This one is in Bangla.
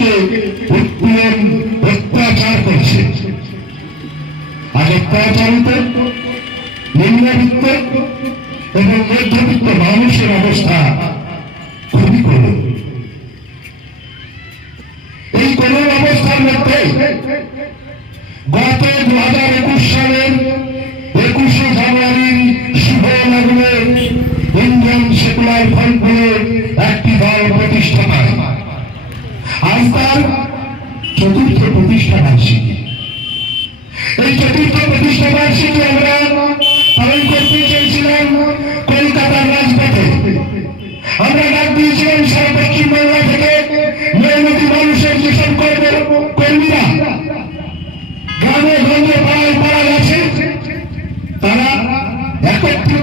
মানুষকে উৎপীড়ন অত্যাচার করছে আর অত্যাচারিত নিম্নবিত্ত এবং মধ্যবিত্ত মানুষের অবস্থা খুবই করুণ এই করুণ অবস্থার মধ্যে গত দু হাজার একুশ সালের একুশে জানুয়ারির শুভ লগ্নে ইন্ডিয়ান সেকুলার ফ্রন্ট চতুর্থ প্রতিষ্ঠা বার্ষিকী। এই চতুর্থ প্রতিষ্ঠা বার্ষিকী আমরা পালন করতে চেয়েছিলাম কলকাতার রাজপথে। আমরা ডাক দিয়েছিলাম সারা পশ্চিমবাংলা থেকে মেহনতি মানুষের যেসব কর্মীরা গ্রামে গঞ্জে পাড়ায় পাড়ায় আছে তারা একত্রিত